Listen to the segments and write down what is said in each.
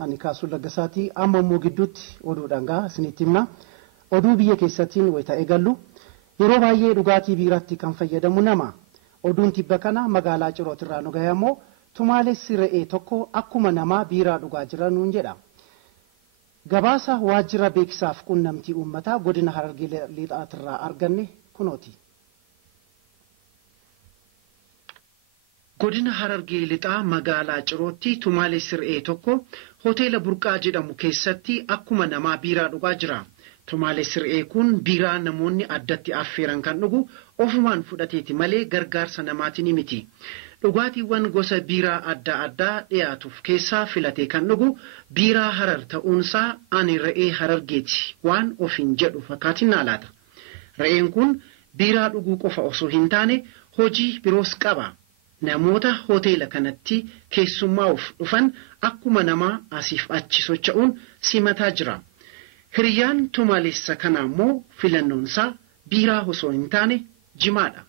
Ani kaasu lagasaati amma immoo gidduutti oduudhaan gaa isinitti himna. Oduu biyya keessatiin wayita eegallu yeroo baay'ee dhugaatii biiraatti kan fayyadamu nama. Oduun tibba kana magaalaa Cirootirraa nu gahee immoo tumaalessi re'ee tokko akkuma namaa biiraa dhugaa jiranuun jedha. Gabaasa waajjira beeksisaaf qunnamtii uummataa godina Harargee Lixaatirraa arganne kunooti. Godina Harargee Lixaa magaalaa Cirootti tumaalessi re'ee tokko hoteela Burqaa jedhamu keessatti akkuma namaa biiraa dhugaa jira. Tumaalessi re'ee kun biiraa namoonni addatti affeeran kan dhugu ofumaan fudhateeti malee gargaarsa namaatiin miti. Dhugaatiiwwan gosa biiraa adda addaa dhiyaatuuf keessaa filatee kan dhugu biiraa Harar ta'uunsaa ani re'ee Harargeeti waan ofiin jedhu fakkaatiin naalaata. Re'een kun biiraa dhuguu qofa osoo hin taane hojii biroos qaba. Namoota hoteela kanatti keessummaa'uuf dhufan akkuma namaa asiif achi socho'uun simataa jira. Hiriyaan tumaalessa kana immoo filannoonsaa biiraa osoo hin taane jimaadha.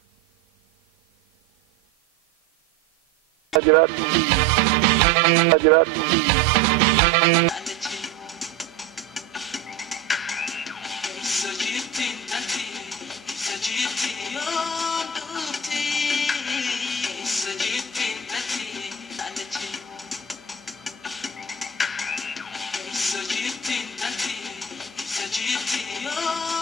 Oh